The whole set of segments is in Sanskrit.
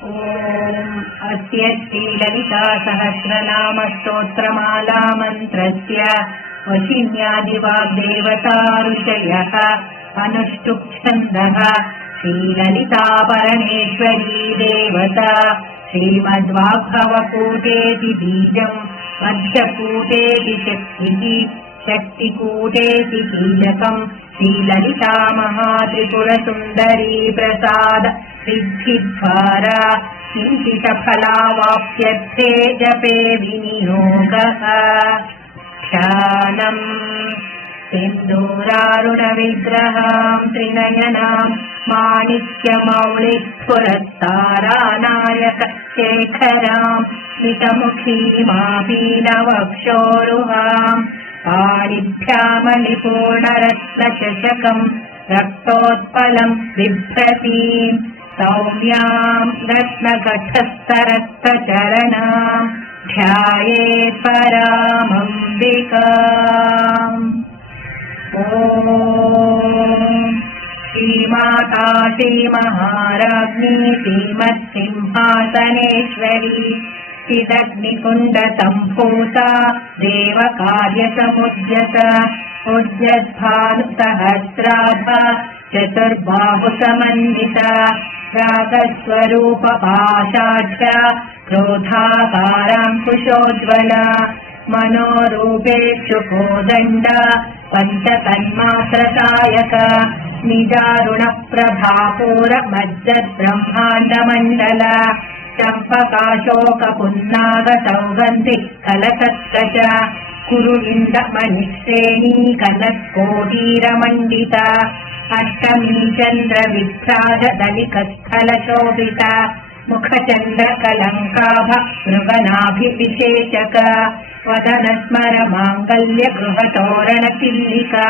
अस्य श्रीललिता सहस्रनाम स्तोत्रमाला मन्त्रस्य वशिन्यादिवाग्देवता ऋषयः अनुष्टुप् छन्दः श्रीललिता परमेश्वरी देवता श्रीमद्वाग्भवकूटेति बीजम् मध्यकूटेति शक्तिः शक्तिकूटेति कीलकम् श्रीललिता महात्रिपुरसुन्दरी प्रसाद सिद्धिद्वारा किञ्चितफलावाप्यर्थे जपे विनियोगः ध्यानम् सिन्दूरारुणविग्रहाम् त्रिनयनाम् माणिक्यमौलिस्फुरत्तारानायक शेखराम् स्मितमुखीमापीनवक्षोरुहाम् पाणिभ्यामणिपूर्णरत्नचषकम् रक्तोत्पलम् बिभ्रतीम् सौम्याम् रत्नकठस्थरक्तचरणाम् ध्यायेत् परामम्बिकाम्। ॐ श्रीमाता श्रीमहाराज्ञी श्रीमत्सिंहासनेश्वरी चिदग्निकुण्डसम्भूता देवकार्यसमुद्यत उद्यद्भानुसहस्राभा चतुर्बाहुसमन्विता रागस्वरूपपाशाढ्या क्रोधाकाराङ्कुशोज्ज्वला मनोरूपेक्षुकोदण्डा पञ्चतन्मात्रकायक निजारुणप्रभापूरमज्जद्ब्रह्माण्डमण्डल चम्पकाशोकपुन्नागसौगन्धि कलशत्कच कुरुविन्दमणिश्रेणी कनत्कोटीरमण्डिता अष्टमी चन्द्रविभ्राज दलिकस्थलशोभिता मुखचन्द्रकलङ्काभ मृगनाभिविशेषक वदनस्मर माङ्गल्य गृहतोरणतिल्लिका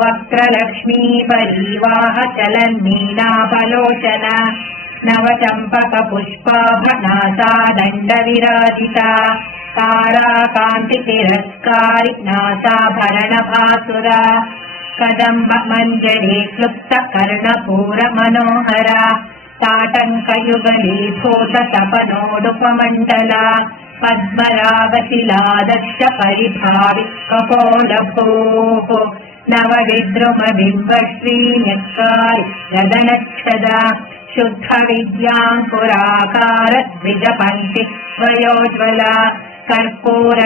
वक्त्रलक्ष्मी परीवाह चलन्मीनापलोचना नवचम्पकपुष्पाभ नासादण्डविराजिता ताराकान्तितिरस्कारि नासाभरणभासुरा कदम्बमञ्जरी क्लुप्त कर्णपूरमनोहरा ताटङ्कयुगलीभूत तपनोडुपमण्डला पद्मरागशिलादक्ष परिभावि कपोलभूः नवविद्रुमबिम्बश्रीन्यक्कारि रदनच्छदा शुद्धविद्याङ्कुराकार द्विजपङ्क्ति स्वयोज्ज्वला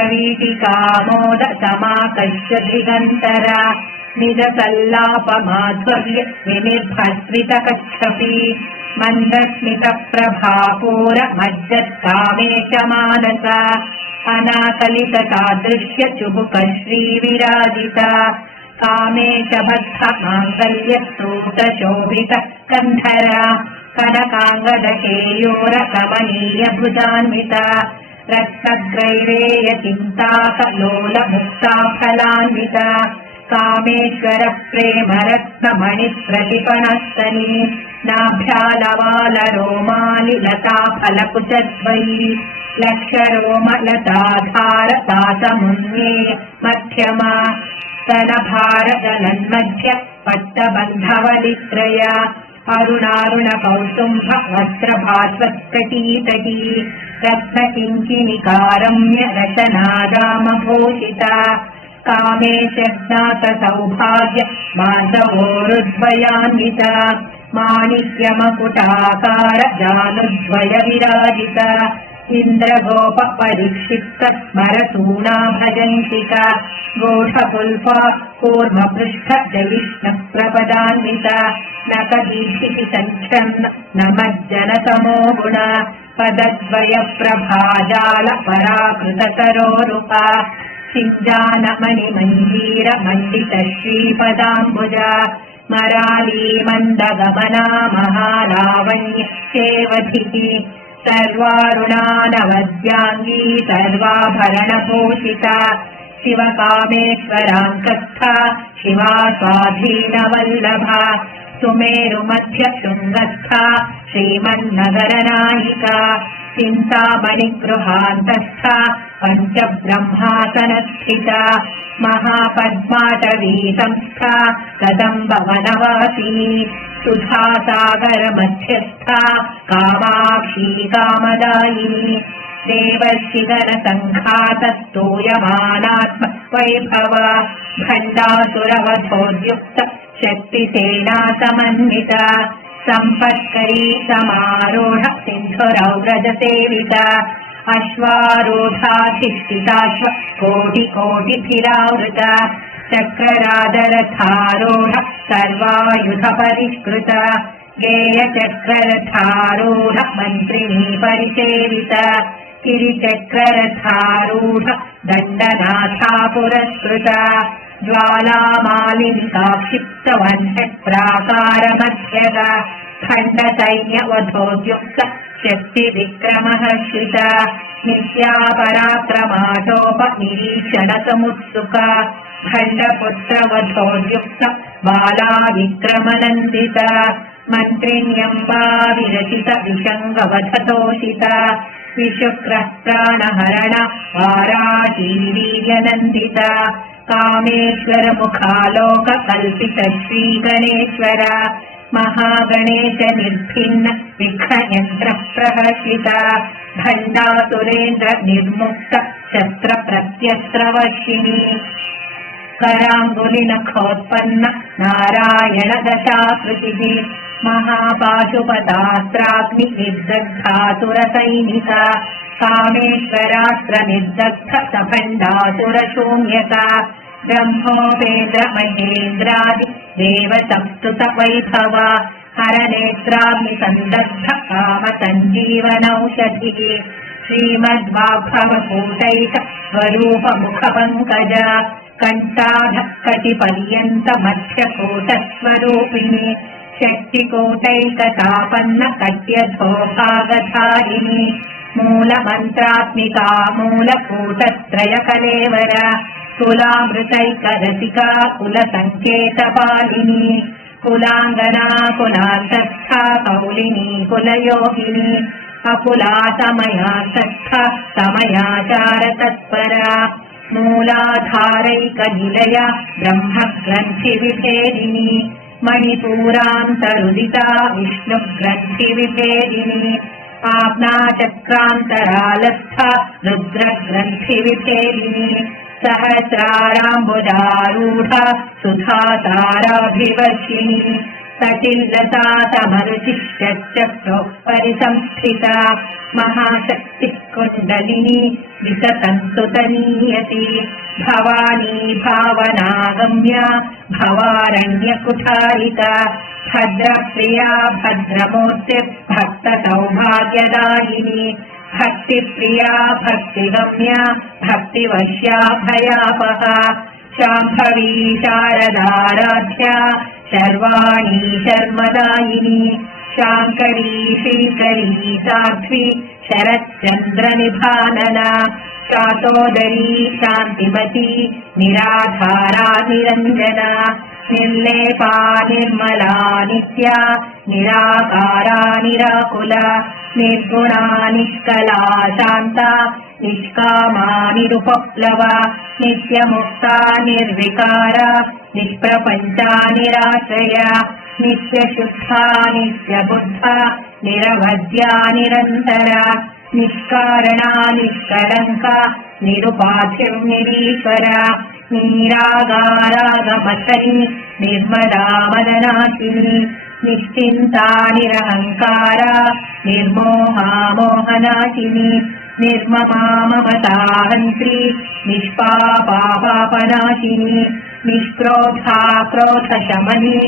कर्पूरवीटिकामोद समाकर्ष्य दिगन्तरा निजसल्लापमाध्वर्य विनिर्भस्वितकच्छपि मन्दस्मितप्रभापूर मज्जत्कामेशमानसा अनाकलिततादृश्य चुबुकश्रीविराजिता कामेशबद्धमाङ्गल्यस्तूतशोभित कन्धरा कनकाङ्गदकेयूरकमनीयभुजान्विता रक्तग्रैवेयचिन्ताकलोलमुक्ताफलान्विता कामेश्वरप्रेमरत्नमणिप्रतिपणस्तनी नाभ्यालवालरोमालिलताफलकुचद्वयी लक्षरोमलताधारतासमुन्मेय मध्यमा स्तनभारजलन्मध्य पट्टबन्धवलित्रया अरुणारुणकौसुम्भ वस्त्रभास्वत्कटीतटी रत्नकिङ्किणिकारम्य रशनादामभूषिता कामेशज्ञातसौभाग्य माधवोरुद्वयान्विता माणिक्यमकुटाकार जानुद्वय विराजिता इन्द्रगोपपरिक्षिप्त स्मरसूना भजन्तिका गोढपुल्पा कूर्मपृष्ठ जयिष्णप्रपदान्विता नखदीप्तिः सञ्छन्न नमज्जनतमो गुणा पदद्वयप्रभाजाल पराकृततरोरुपा सिञ्जानमणिमञ्जीरमण्डितश्रीपदाम्बुजा मराली मन्दगमना महालावण्य सेवधिः सर्वारुणानवद्याङ्गी सर्वाभरणभूषिता शिवकामेश्वराङ्कस्था शिवा स्वाधीनवल्लभा सुमेरुमध्यशृङ्गस्था श्रीमन्नगरनायिका चिन्तामणिगृहान्तस्था पञ्चब्रह्मासनस्थिता महापद्माटवी संस्था कदम्बवनवासिनी सुधासागरमध्यस्था कामाक्षी कामदायिनी देवर्षिगणसङ्घातस्तूयमानात्म वैभव भण्डासुरवधोद्युक्त शक्तिसेना समन्विता सम्पत्करी समारोढ सिन्धुरौरजसेविता अश्वारूढाधिष्ठिताश्व कोटिकोटिभिरावृता चक्रराजरथारूढ सर्वायुधपरिष्कृता गेयचक्ररथारूढ मन्त्रिणी परिसेविता गिरिचक्ररथारूढ दण्डनाथा पुरस्कृता ज्वालामालिनिका क्षिप्तवह्निप्राकारमध्यगा खण्डसैन्यवधोद्युक्त शक्तिविक्रमहर्षिता नित्या पराक्रमाटोपनिरीक्षणसमुत्सुका खण्डपुत्रवधोद्युक्त बाला विक्रमनन्दिता मन्त्रिण्यम्बा विरचित विशङ्गवधतोषिता विशुक्रः प्राणहरण वाराही वीर्यनन्दिता कामेश्वरमुखालोककल्पित श्रीगणेश्वर महागणेश निर्भिन्न विघ्नयन्त्रः प्रहर्षिता भण्डासुरेन्द्र निर्मुक्त शस्त्र प्रत्यस्त्रवर्षिणी कराङ्गुलिनखोत्पन्न नारायण दशाकृतिः महापाशुपतास्त्राग्नि निर्दग्धासुरसैनिका कामेश्वरास्त्र निर्दग्ध सभण्डासुरशून्यता ब्रह्मोपेन्द्र महेन्द्रादि देवसंस्तुत वैभव हरनेत्राग्निसन्दग्ध कामसञ्जीवनौषधिः श्रीमद्वाग्भवकूटैक स्वरूपमुखपङ्कज कण्ठाधकटिपर्यन्त मध्यकूटस्वरूपिणी शक्तिकूटैकतापन्न कट्यधोभागधारिणी मूलमन्त्रात्मिका मूलकूटत्रयकलेवर कुलामृतैकरसिका कुलसङ्केतपालिनी कुलाङ्गना कुलान्तस्था कौलिनी कुलयोगिनी अकुला समयासक्था समयाचारतत्परा मूलाधारैकनिलया ब्रह्मग्रन्थिविभेदिनी मणिपूरान्तरुदिता विष्णुग्रन्थिविभेदिनी आज्ञाचक्रान्तरालस्था रुद्रग्रन्थिविभेदिनी सहस्राराम्बुजारूढा सुधासाराभिवर्षिणी सचिल्लता समरुचिश्चक्रो परिसंस्थिता महाशक्तिः कुण्डलिनी विससन्तुतनीयति भवानी भावनागम्या भवारण्यकुठारिता भद्रप्रिया भद्रमूर्तिर्भक्तसौभाग्यदायिनी भक्तिप्रिया भक्तिगम्या भक्तिवश्या भयापहा शाम्भवी शारदाराध्या शर्वाणी शर्मदायिनी शाङ्करी श्रीकरी साध्वी शरच्चन्द्रनिभानना शातोदरी शान्तिमती निराधारा निरञ्जना निर्लेपा निर्मला नित्या निराकारा निराकुला निर्गुणा निष्कला शान्ता निष्कामा निरुपप्लवा नित्यमुक्ता निर्विकारा निष्प्रपञ्चा निराश्रया नित्यशुद्धा नित्यबुद्धा निरवध्या निरन्तरा निष्कारणा निष्कलङ्का निरुपाधिर्निरीश्वरा नीरागारागमथनी निर्मला मदनाशिनी निश्चिन्ता निरहङ्कारा निर्मोहा मोहनाशिनी निर्ममा ममता हन्त्री निष्पापा पापनाशिनी निष्क्रोधा क्रोधशमनी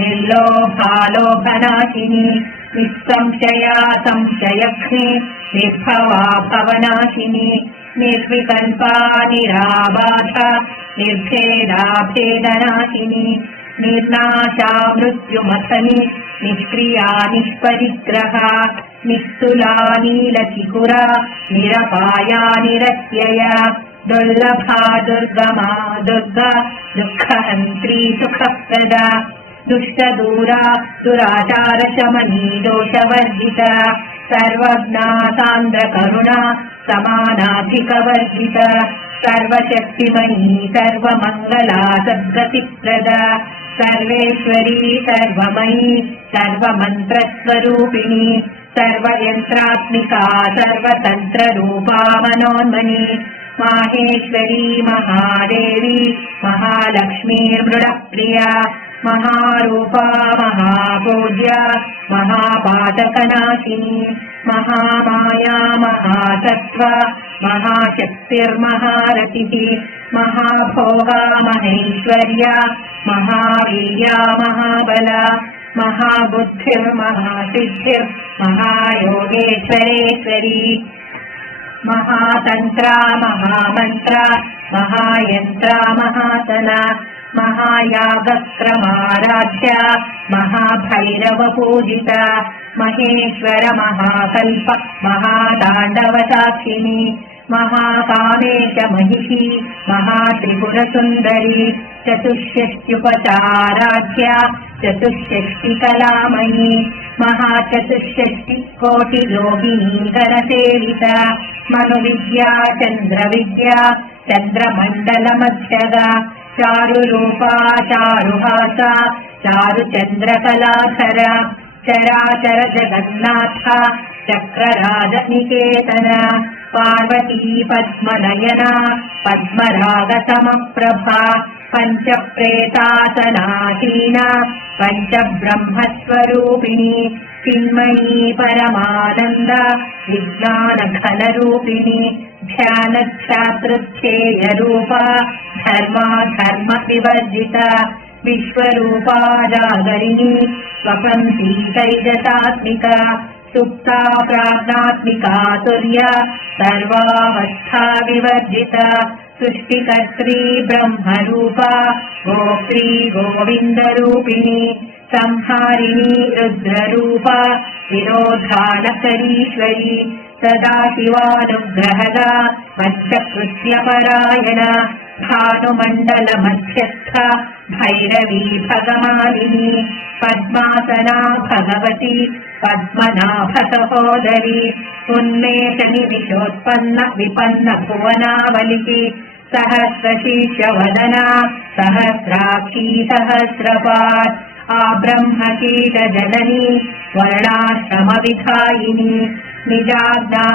निर्लोभा लोभनाशिनी निःसंशया संशयघ्ने निर्भवा भवनाशिनी निर्विकल्पा निराबाधा निर्भेदा भेदनाशिनी निर्नाशा मृत्युमथनी निष्क्रिया निष्परिग्रहा निस्तुला नीलचिकुरा निरपाया निरत्यया दुर्लभा दुर्गमा दुर्गा दुःखहन्त्री सुखप्रदा दुष्टदूरा दुराचारशमनी दोषवर्जिता सर्वज्ञा सान्द्रकरुणा समानाधिकवर्जिता सर्वशक्तिमयी सर्वमङ्गला सद्गतिप्रदा सर्वेश्वरी सर्वमयी सर्वमन्त्रस्वरूपिणी सर्वयन्त्रात्मिका सर्वतन्त्ररूपा मनोन्मनी माहेश्वरी महादेवी महालक्ष्मीर्मृडप्रिया महारूपा महापूज्या महापातकनाशिनी महामाया महासत्त्वा महाशक्तिर्महारतिः महाभोगा महेश्वर्या महावीर्या महाबला महाबुद्धिर्महासिद्धिर्महायोगेश्वरेश्वरी महातन्त्रा महामन्त्रा महायन्त्रा महासना महायागक्रमाराध्या महाभैरवपूजिता महेश्वर महाकल्प महाताण्डवसाक्षिणी महाकामेश महिषी महात्रिपुरसुन्दरी चतुष्षष्ट्युपचाराध्या चतुष्षष्टिकलामयी महाचतुष्षष्टिकोटियोगिनी गणसेविता मनुविद्या चन्द्रविद्या चन्द्रमण्डलमध्यगा चारुरूपा चारुहासा चारुचन्द्रकलाधरा चराचर जगन्नाथा चक्रराजनिकेतना पार्वती पद्मनयना पद्मरागसमप्रभा पञ्चप्रेतासनासीना पञ्चब्रह्मस्वरूपिणी चिन्मयी परमानन्द विज्ञानघनरूपिणी ध्यानच्छातृच्छेयरूपा धर्मा धर्मविवर्जिता विश्वरूपा जागरिणी स्वपन्थी तैजसात्मिका सुप्ता प्राज्ञात्मिका तुर्या सर्वावस्था विवर्जिता सृष्टिकर्त्री ब्रह्मरूपा गोत्री गोविन्दरूपिणी संहारिणी रुद्ररूपा विरोधानकरीश्वरी सदाशिवानुग्रहदा मध्यकृत्यपरायणा भानुमण्डलमध्यस्था भैरवी भगमालिनी पद्मासना भगवती पद्मनाभसहोदरी उन्मेषनिमिषोत्पन्न विपन्न भुवनावलिः सहस्रशीर्षवदना सहस्राक्षी सहस्रपात् आब्रह्मकीटजननी वर्णाश्रमविधायिनी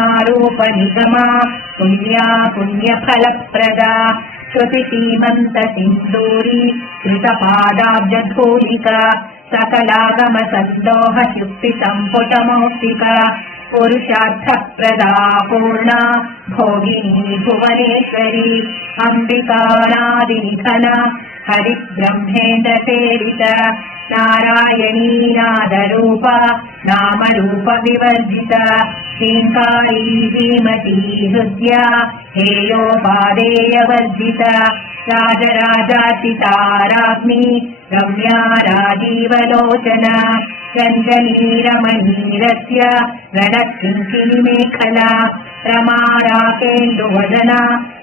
निजाज्ञारूपनिगमा पुण्या पुण्यफलप्रदा श्रुतिसीमन्तसिन्दूरी कृतपादाब्जधूलिका सकलागमसन्दोहयुक्तिसम्पुटमौक्तिका पुरुषार्थप्रदा पूर्णा भोगिनी भुवनेश्वरी अम्बिकानादिनिधना हरिब्रह्मेन्द्रसेविता नारायणी नादरूपा नामरूपविवर्जिता ह्रीङ्कारी धीमती हृद्या हेयोपादेयवर्जिता राजराजार्चिता राज्ञी रम्या राजीवलोचना रञ्जनीरमणीरस्य रणकिङ्किणीमेखला रमा राकेन्दुवदना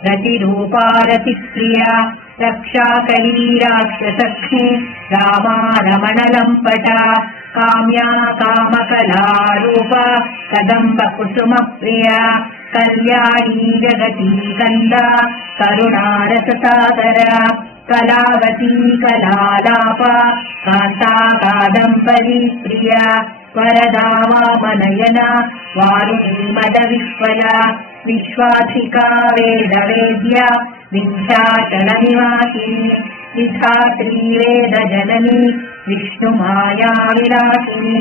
रतिरूपा रतिप्रिया रक्षाकरी राक्षसख्नी रामा रमणलम्पटा काम्या कामकलारूपा कदम्बकुसुमप्रिया कल्याणी जगती कन्दा करुणारससागरा कलावती कलालापा कान्ता कादम्बरी प्रिया वरदा वामनयना वारुणी मदविह्वला विश्वाधिका वेदवेद्या विन्ध्याचलनिवासिनी विधात्री वेदजननी विष्णुमाया विलासिनी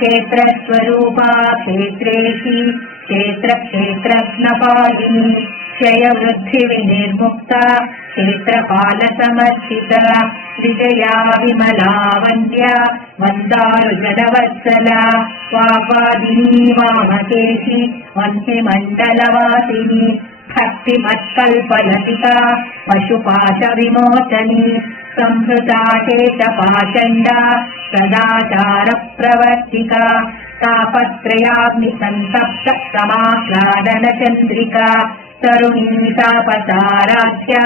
क्षेत्रस्वरूपा क्षेत्रेशी क्षेत्रक्षेत्रज्ञपालिनी क्षयवृद्धिविनिर्मुक्ता क्षेत्रपालसमर्थिता विजया विमला वन्द्या मन्दारुजनवत्सला वाग्वादिनी वामकेशी वह्निमण्डलवासिनी भक्तिमत्कल्पलतिका पशुपाशविमोचनी संहृता शेषपाषण्डा सदाचारप्रवर्तिका तापत्रयाग्निसन्तप्त समाह्लादनचन्द्रिका तरुणी तापसाराध्या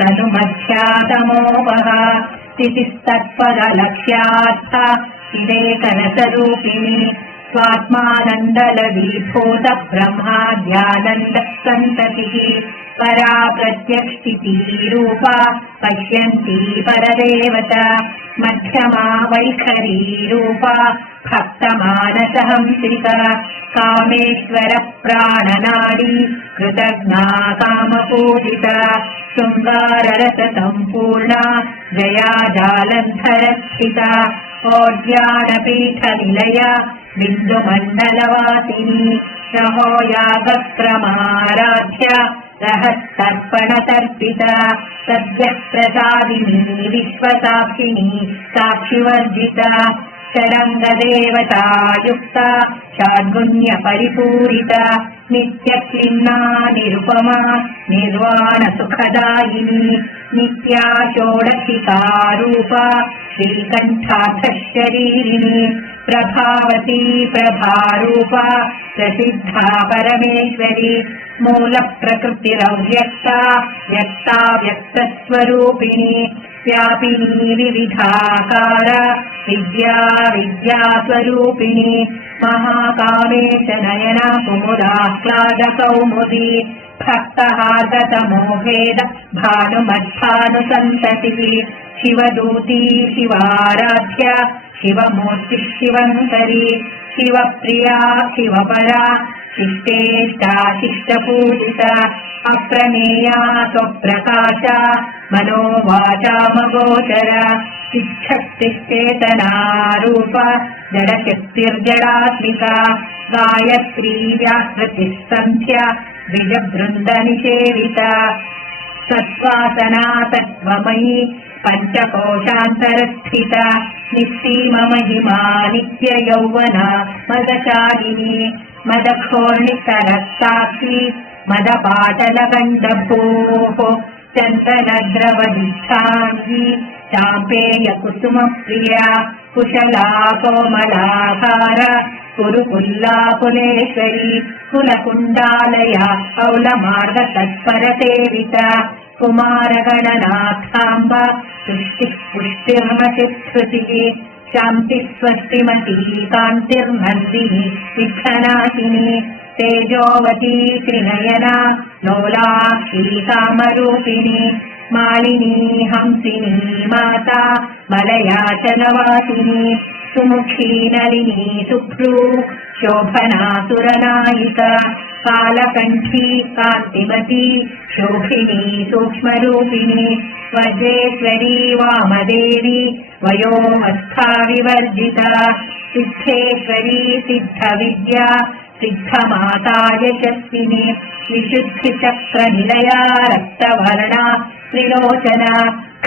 तनुमध्या तमोपहा स्थितिस्तत्परलक्ष्यार्था चिदेकरसरूपिणी स्वात्मानन्दलवीभूत ब्रह्माद्यानन्द सन्ततिः परा प्रत्यक्षिती रूपा पश्यन्ती परदेवता मध्यमा वैखरी रूपा भक्तमानसहंसिका कामेश्वर प्राणनाडी कृतज्ञा कामपूजिता शृङ्गाररस सम्पूर्णा जया जालन्धरस्थिता ओद्यानपीठनिलया बिन्दुमण्डलवासिनी रहो यागक्रमाराध्या रहस्तर्पणतर्पिता सद्यः प्रसादिनी विश्वसाक्षिणी साक्षिवर्जिता शरङ्गदेवतायुक्ता षाड्गुण्यपरिपूरिता नित्यक्लिन्ना निरुपमा निर्वाणसुखदायिनी नित्या षोडशिकारूपा श्रीकण्ठार्थशरीरिणी प्रभावती प्रभारूपा प्रसिद्धा परमेश्वरी मूलप्रकृतिरव्यक्ता व्यक्ता व्यक्तस्वरूपिणी व्यापिनी विविधाकार विद्या विद्यास्वरूपिणी महाकामेश नयना कुमुदाह्लादकौमुदी भक्तहार्दतमोभेद भानुमध्यानुसन्ततिः शिवदूती शिवाराध्या शिवमूर्तिः शिवङ्करी शिवप्रिया शिवपरा शिष्टेष्टा शिष्टपूजिता अप्रमेया स्वप्रकाशा मनोवाचामगोचरा तिष्ठतिश्चेतनारूपा जडशक्तिर्जडात्मिका गायत्री व्याहृतिः सन्ध्या द्विजबृन्दनिषेविता सत्त्वासना तत्त्वमयी पञ्चकोशान्तरस्थिता निःसीममहिमा नित्ययौवना मदशालिनी मदघोर्णितरक्ताक्षी मदपाटलगण्डभूः चन्दनद्रवदिष्ठाङ्गी चाम्पेयकुसुमप्रिया कुशला कोमलाकार कुरुकुल्लाकुलेश्वरी कुलकुण्डालया कौलमार्गतत्परसेविता कुमारगणनाथाम्ब तुष्टिः पुष्टिर्मचित्कृतिः शान्तिः स्वस्तिमती कान्तिर्नन्दिनी विघ्ननाशिनी तेजोवती त्रिनयना लोलाक्षी कामरूपिणी मालिनी हंसिनी माता मलयाचलवासिनी सुमुखी नलिनी सुभ्रू शोभना सुरनायिका कालकण्ठी कान्तिमती शोभिनी सूक्ष्मरूपिणी वज्रेश्वरी वामदेवी वयोवस्था विवर्जिता सिद्धेश्वरी सिद्धविद्या सिद्धमाता यशस्विनी विशुद्धिचक्रनिलया रक्तवर्णा त्रिलोचना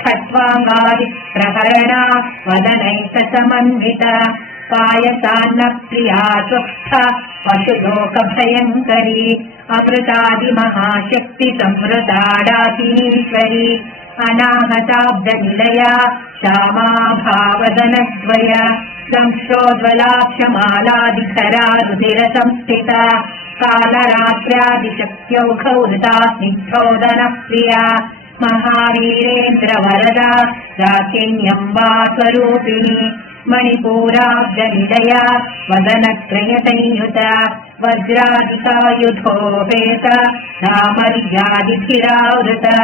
खट्वाङ्गादिप्रहरणा वदनैकसमन्विता कायसान्नप्रिया स्वस्था पशुलोकभयङ्करी अमृतादिमहाशक्तिसंवृताडाकिनीश्वरी अनाहताब्दनिलया श्यामा भावदनद्वया संश्रोज्वलाक्षमालादिधरा रुधिरसंस्थिता कालरात्र्यादिशक्त्यौघौधृता स्निग्धोदनप्रिया महावीरेन्द्रवरदा राकिण्यम्बा स्वरूपिणी मणिपूराब्जनिलया वदनत्रयसंयुता वज्रादिकायुधोपेता नामर्यादिभिरावृता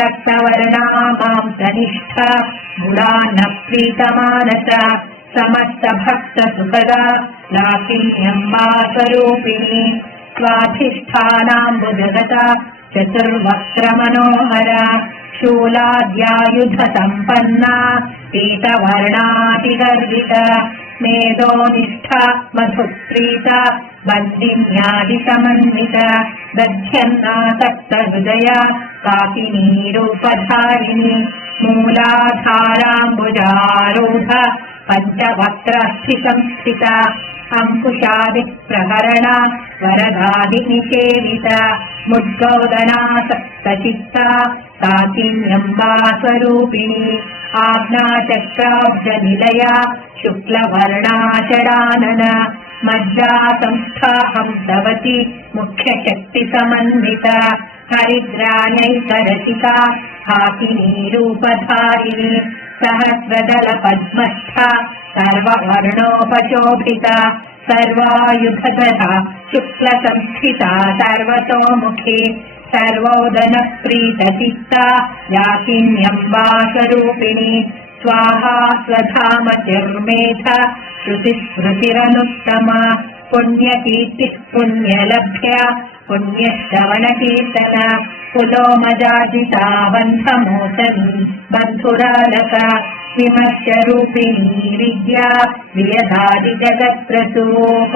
रक्तवर्णा मांसनिष्ठा गुणान्नप्रीतमानसा समस्तभक्तसुखदा लाकिन्यम्बा स्वरूपिणी स्वाधिष्ठानाम्बुजगता चतुर्वक्त्रमनोहरा शूलाद्यायुधसम्पन्ना पीतवर्णातिगर्विता मेधोनिष्ठा मधुप्रीता बन्दिन्यादिसमन्विता दध्यन्नासक्तहृदया काकिनीरूपधारिणी मूलाधाराम्बुजारूढ पञ्चवक्त्रास्थिसंस्थिता अङ्कुशादिप्रहरणा वरदादिनिषेविता मुद्गौदनासक्तचित्ता काकिन्यम्बा स्वरूपिणी आज्ञाचक्राब्जनिलया शुक्लवर्णाचडानना मज्जा संस्था हंसवती मुख्यशक्तिसमन्विता हरिद्राण्यैकरसिका सर्वायुधधरा शुक्लसंस्थिता सर्वतोमुखी सर्वोदनप्रीतचित्ता याकिन्यम्बास्वरूपिणी स्वाहा स्वधामतिर्मेधा श्रुतिस्मृतिरनुत्तमा पुण्यकीर्तिः पुण्यलभ्या पुण्यश्रवणकीर्तन पुलोमजाजिता बन्धमोचनी बन्धुरालका विमर्शरूपिणी विद्या वियदादिजगत्प्रसूः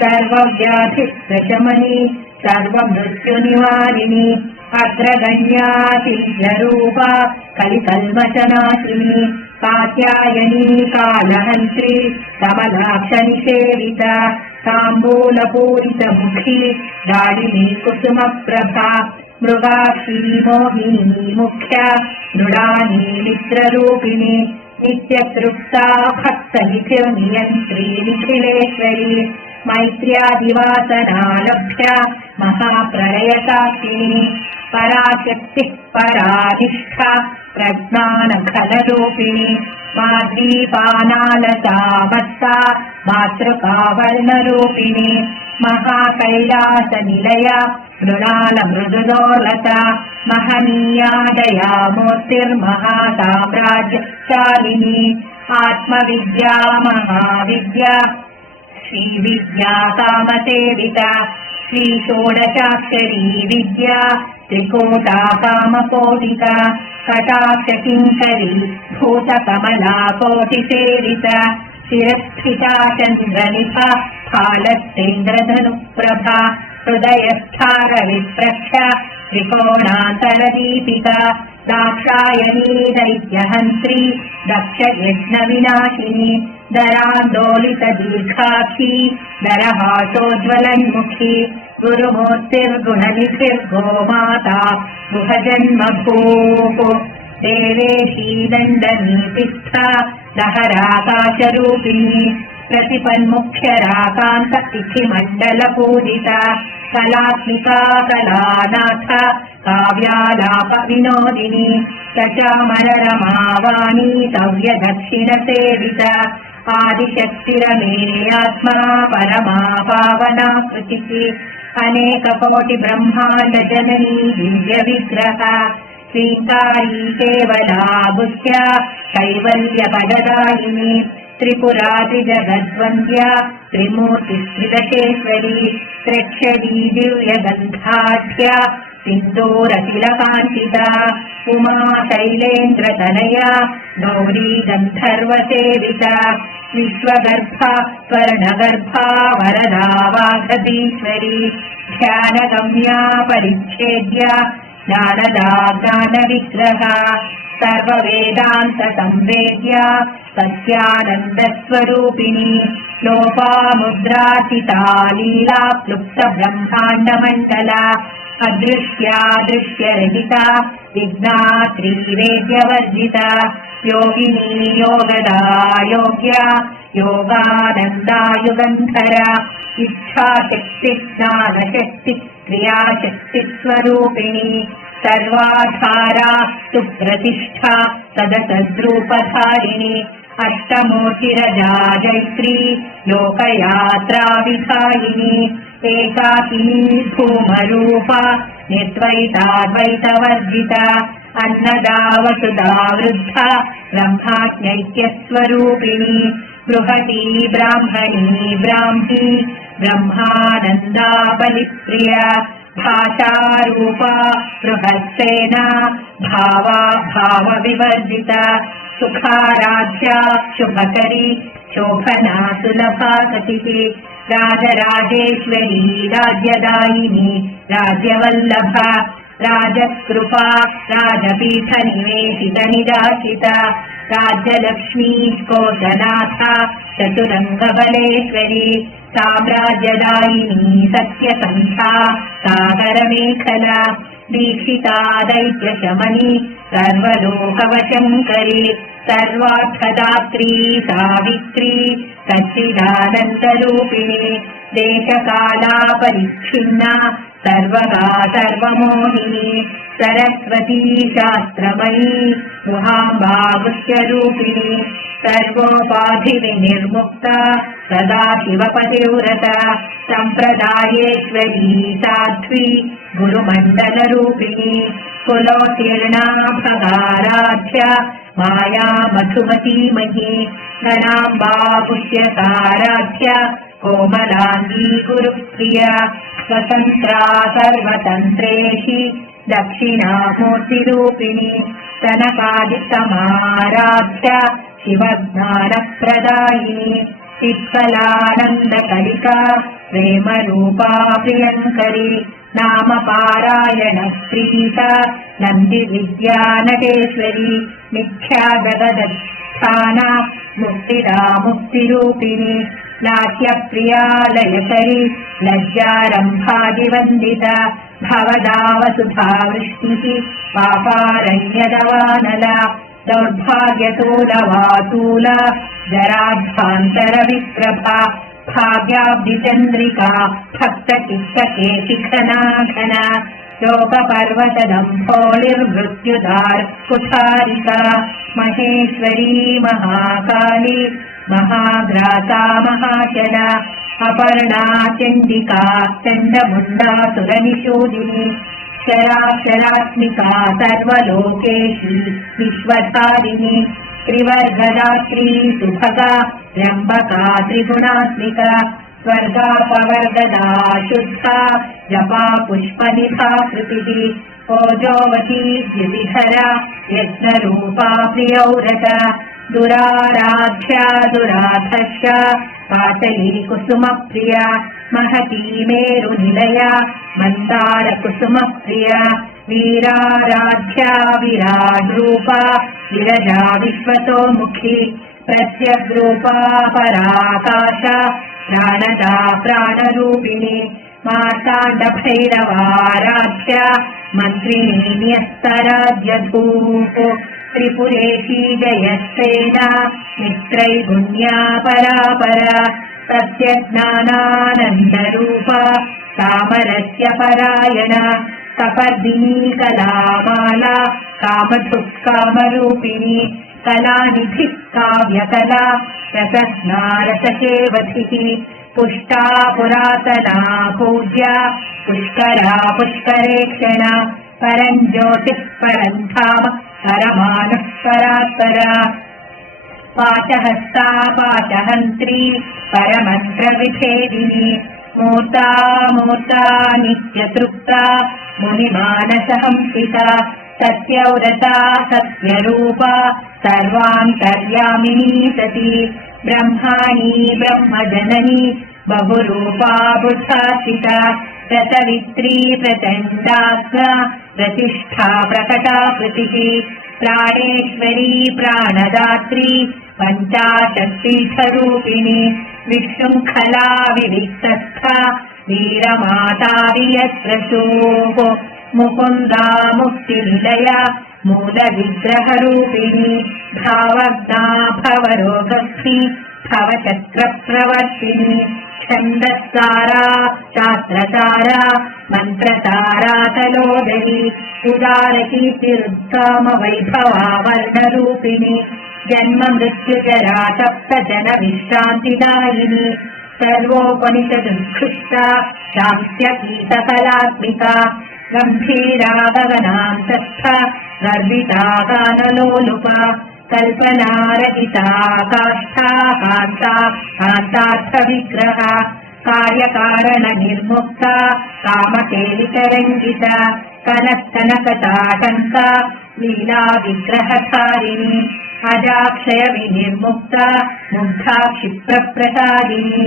सर्वव्याधिप्रशमनी सर्वमृत्युनिवारिणी अग्रगण्यातिजरूपा कलिकल्मषनाशिनी कात्यायनी कालहन्त्री कमलाक्षनिषेविता ताम्बूलपूरितमुखी दारिणी कुसुमप्रभा मृगाक्षी मोहिनी मुख्या मृडानी मित्ररूपिणी नित्यतृप्ता भक्तनिधिर्नियन्त्री निखिलेश्वरी मैत्र्यादिवासना लभ्या महाप्रलयसाक्षिणी पराशक्तिः परानिष्ठा प्रज्ञानघनरूपिणी माद्रीपानालता मत्ता मातृकावर्णरूपिणी महाकैलासनिलया मृणालमृदुलोलता महनीयादया मूर्तिर्महासाम्राज्यशालिनी आत्मविद्या महाविद्या श्रीविद्या कामसेविता श्रीषोडशाक्षरी विद्या त्रिकोटा कामकोटिका कटाक्षकिङ्करी भूतकमला कोटिसेविता शिरस्थिता चन्द्रनिभा फालस्तेन्द्रधनुप्रभा हृदयस्थारविप्रख्या त्रिकोणान्तरदीपिका दाक्षायणी दैत्यहन्त्री दक्षयज्ञविनाशिनी दरान्दोलितदीर्घाक्षी दरहासोज्ज्वलन्मुखी गुरुमूर्तिर्गुणनिधिर्गोमाता गुहजन्मभूः देवेशी दण्डनीतिस्था लहराकाशरूपिणी प्रतिपन्मुख्यराकान्त इतिमण्डलपूजिता कलात्मिका कलानाथ काव्यालापविनोदिनी सचामररमावाणी सव्यदक्षिणसेविता आदिशक्तिरमेयात्मा परमा पावना कृतिः अनेककोटिब्रह्माण्डजननी दिव्यविग्रहा श्रीङ्कारी केवला बुद्ध्या कैवल्यपददायिनी त्रिपुरादिजगद्वन्द्या त्रिमूर्तिस्त्रिदशेश्वरी त्र्यक्षरी दिव्यगन्धाढ्या सिन्दूरतिलकान्तिता उमा शैलेन्द्रतनया गौरी गन्धर्वसेविता विश्वगर्भा स्वर्णगर्भा वरदा वागधीश्वरी ध्यानगम्या परिच्छेद्या ज्ञानदा ज्ञानविग्रहा सर्ववेदान्तसंवेद्या सत्यानन्दस्वरूपिणी लोपामुद्राचिता लीला क्लुप्तब्रह्माण्डमण्डला अदृश्या दृश्यरहिता विज्ञात्री वेद्यवर्जिता योगिनी योगदा योग्या योगानन्दायुगन्धरा इच्छाशक्ति ज्ञानशक्ति क्रियाशक्तिस्वरूपिणी सर्वाधारा सुप्रतिष्ठा सदसद्रूपधारिणी अष्टमूर्तिरजा जैत्री लोकयात्राविधायिनी एकाकिनी भूमरूपा निर्द्वैताद्वैतवर्जिता अन्नदा वसुधा वृद्धा ब्रह्माज्ञैक्यस्वरूपिणी बृहती ब्राह्मणी ब्राह्मी ब्रह्मानन्दा बलिप्रिया भाषारूपा बृहत्सेना भावा भावविवर्जिता सुखाराध्या शुभकरी शोभना सुलभा सतिः राजराजेश्वरी राज्यदायिनी राज्यवल्लभा राजकृपा राजपीठनिवेशितनिदासिता राज्यलक्ष्मी कोशनाथा चतुरङ्गबलेश्वरी साम्राज्यदायिनी सत्यसन्धा सागरमेखला दीक्षिता दैत्यशमनी सर्वलोकवशङ्करी सर्वार्थदात्री सावित्री सच्चिदानन्दरूपिणी देशकालापरिच्छिन्ना सर्वगा सर्वमोहिनी सरस्वती शास्त्रमयी गुहाम्बा गुह्यरूपिणी सर्वोपाधिविनिर्मुक्ता सदाशिवपतिव्रता सम्प्रदायेश्वरी साध्वी गुरुमण्डलरूपिणी कुलोत्तीर्णा भगाराध्या माया मधुमतीमयी गणाम्बा गुह्यकाराध्या कोमलाङ्गी गुरुप्रिया स्वतन्त्रा सर्वतन्त्रेषि दक्षिणामूर्तिरूपिणी सनकादिसमाराध्या शिवज्ञानप्रदायिनी चित्कलानन्दकलिका प्रेमरूपा प्रियङ्करी नामपारायणप्रीता नन्दिविद्यानटेश्वरी मिथ्या जगदस्थाना मुक्तिदा मुक्तिरूपिणी नाट्यप्रिया लयकरी लज्जारम्भादिवन्दिता भवदावसुधा वृष्टिः पापारण्यदवानला दौर्भाग्यतूलवातूला जराध्वान्तरविप्रभा भाग्याब्धिचन्द्रिका भक्तचित्तकेशिखनाघना लोकपर्वतदम्भोलिर्मृत्युदार्कुठारिका महेश्वरी महाकाली महाग्रासा महाचला अपर्णा चण्डिका चण्डमुण्डासुरनिषूदिनी शराशरात्मिका सर्वलोकेशी विश्वधारिणी त्रिवर्गदात्री सुभगा त्र्यम्बका त्रिगुणात्मिका स्वर्गापवर्गदा शुद्धा जपा पुष्पनिभा कृतिः ओजोवती द्युतिधरा यज्ञरूपा प्रियौरता दुराराध्या दुराधर्षा पाटली कुसुमप्रिया महती मेरुनिलया मन्दारकुसुमप्रिया वीराराध्या विराड्रूपा विरजा विश्वतोमुखी प्रत्यग्रूपा पराकाशा प्राणदा प्राणरूपिणी मार्ताण्डभैरवाराध्या मन्त्रिणी न्यस्तराज्यधूः त्रिपुरेशी जयसेना मित्रैगुण्या परापरा सत्यज्ञानानन्दरूपा कामरस्य परायणा कपर्दिनी कलामाला कामधुक्कामरूपिणी कलानिधिः काव्यकला रसस्ना रसकेवधिः पुष्टा पुरातना पूज्या पुष्करा पुष्करेक्षणा परञ्ज्योतिः परन्धाम परमानः परात्परा पाशहस्ता पाशहन्त्री परमन्त्रविभेदिनी मूर्ता मूर्ता नित्यतृप्ता मुनिमानसहंसिता सत्यव्रता सत्यरूपा सर्वान्तर्यामिनी सती ब्रह्माणी ब्रह्मजननी बहुरूपा बुद्धासिता रसवित्री प्रचण्डात्मा प्रतिष्ठा प्रकटा कृतिः प्राणेश्वरी प्राणदात्री पञ्चाशत्पीठरूपिणी विशृङ्खला विविक्तस्था वीरमाता वियस्रशोः मुकुन्दा मुक्तिनिलया मूलविग्रहरूपिणी भावज्ञा भवरोगस्थि भवचक्रप्रवर्तिनी छन्दस्सारा शास्त्रसारा मन्त्रसारा तलोदरी उदारकीर्तिरुत्कामवैभवा वर्णरूपिणी जन्म मृत्युजरा सप्तजनविश्रान्तिदायिनी सर्वोपनिषदुत्कृष्टा शास्त्यगीतकलात्मिका गम्भीरा गगनान्तस्था गर्विता गानलोलुपा कल्पनारहिता काष्ठा कान्ता कान्तार्थविग्रहा कार्यकारणनिर्मुक्ता कामकेलितरङ्गिता कनस्तनकटाटङ्का लीलाविग्रहधारिणी अजाक्षयविनिर्मुक्ता मुग्धा क्षिप्रप्रसादिनी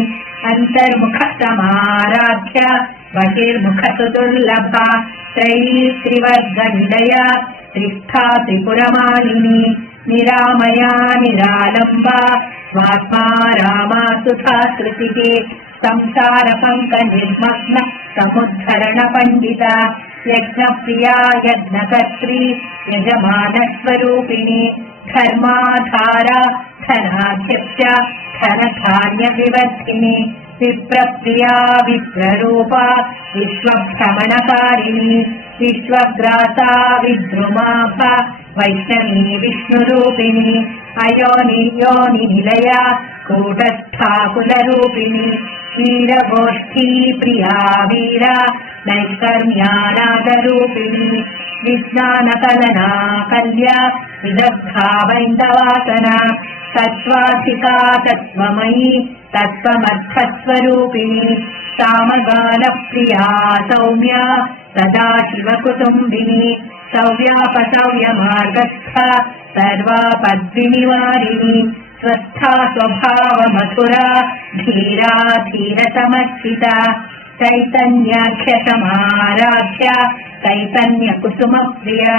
अन्तर्मुखसमाराध्या बहिर्मुखसुदुर्लभा त्रयी त्रिवर्गनिलया त्रिष्ठा त्रिपुरमालिनी निरामया निरालम्बा स्वात्मा रामा सुधा कृतिः संसारपङ्कनिर्मग्न समुद्धरणपण्डिता यज्ञप्रिया यज्ञकर्त्री यजमानस्वरूपिणी धर्माधारा धनाध्यक्षा धनधान्यविवर्धिनी विप्रप्रिया विप्ररूपा विश्वभ्रमणकारिणी विश्वग्रासा विद्रुमाभा वैष्णवी विष्णुरूपिणी अयोनि योनि निलया कूटस्था कुलरूपिणी वीरगोष्ठी प्रिया वीरा नैष्कर्म्यानादरूपिणी विज्ञानकलना कल्या विदग्धा वैन्दवासना तत्त्वाधिका तत्त्वमयी तत्त्वमर्थस्वरूपिणी सामगानप्रिया सौम्या सदा शिवकुटुम्बिनी सौव्यापसव्यमार्गस्था सर्वापद्विनिवारिणी स्वस्था स्वभावमथुरा धीरा धीरसमर्पिता चैतन्याख्यसमाराध्या चैतन्यकुसुमप्रिया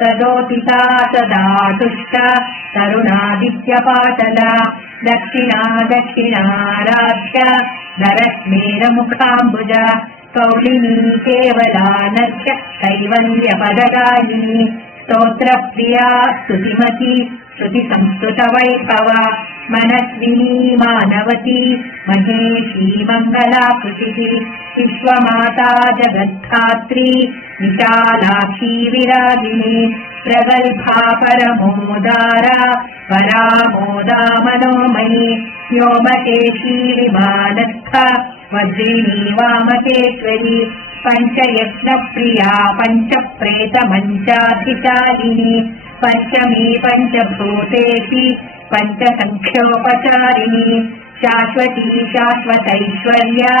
तदोदिता सदा तुष्टा तरुणादित्यपाटला दक्षिणा दक्षिणाराध्या नरस्मेरमुखाम्बुजा कौलिनी केवला नर्य कैवल्यपदगायिनी स्तोत्रप्रिया स्तुतिमती श्रुतिसंस्कृतवैभवा मनस्विनी मानवती महेशी मङ्गलाकृतिः विश्वमाता जगद्धात्री विशालाक्षी विरागिणी प्रगल्भा परमोदारा परामोदा मनोमयी व्योमकेशी विमानस्था वज्रिणी वामकेश्वरी पञ्चयज्ञप्रिया पञ्चप्रेतमञ्चाधिचारिणी पञ्चमी पञ्चभूतेशी पञ्चसङ्ख्योपचारिणी शाश्वती शाश्वतैश्वर्या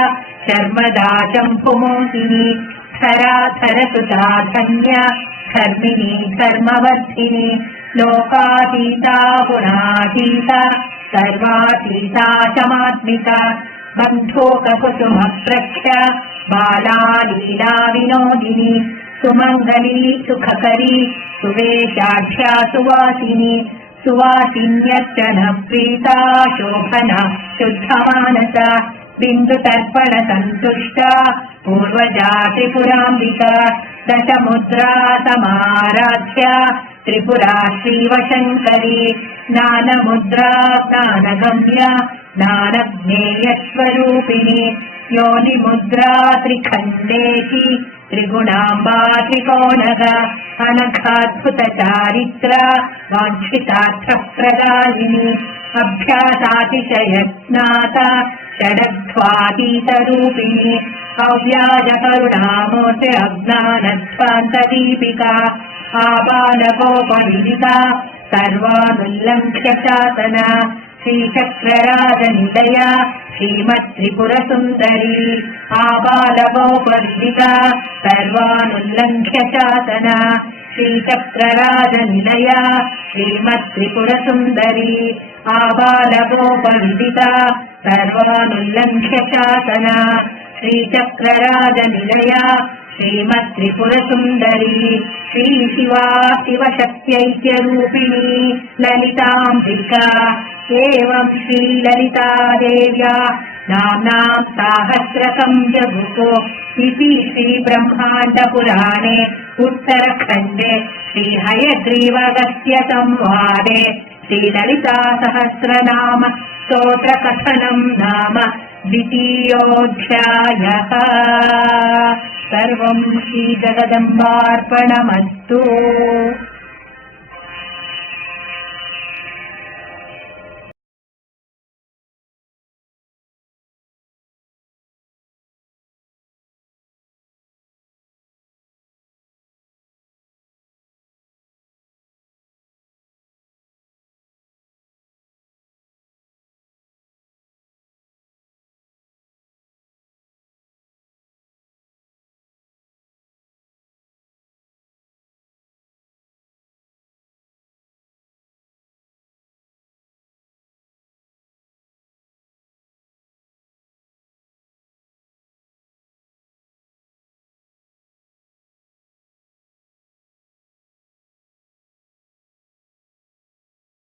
शर्मदा शम्भुमोहिनी धराधरसुता धन्या धर्मिणी धर्मवर्धिनी लोकातीता गुणातीता सर्वातीता समात्मिका बन्धोककुसुमप्रख्या बाला लीला विनोदिनी सुमङ्गली सुखकरी सुवेशाढ्या सुवासिनी सुवासिन्यर्चनप्रीता शोभना शुद्धमानसा बिन्दुतर्पणसन्तुष्टा पूर्वजा त्रिपुराम्बिका दशमुद्रा समाराध्या त्रिपुरा श्रीवशङ्करी ज्ञानमुद्रा ज्ञानगम्या ज्ञानज्ञेयस्वरूपिणी योनिमुद्रा त्रिखण्डेशी त्रिगुणाम्बा त्रिकोणः अनघाद्भुतचारित्रा वाञ्छितार्थप्रदायिनी अभ्यासातिशयज्ञाता षडध्वातीतरूपिणी अव्याजकरुणामूर्तिरज्ञानध्वान्तदीपिका आबालगोपविदिता सर्वानुल्लङ्घ्य शासना श्रीचक्रराजनिलया श्रीमत्त्रिपुरसुन्दरी आबालगोपविदिता सर्वानुल्लङ्घ्य शासना श्रीचक्रराजनिलया श्रीमत्त्रिपुरसुन्दरी आबालगोपविदिता सर्वानुल्लङ्घ्य शासना श्रीचक्रराजनिलया श्रीमत्त्रिपुरसुन्दरी श्रीशिवा शिवशक्त्यैक्यरूपिणी ललिताम्बिका एवं श्रीललितादेव्या नाम्नां साहस्रकं जगुः इति श्रीब्रह्माण्डपुराणे उत्तरखण्डे श्रीहयग्रीवगस्त्य संवादे श्रीललितासहस्रनाम स्तोत्रकथनं नाम द्वितीयोऽध्यायः। सर्वं श्रीजगदम्बार्पणमस्तु।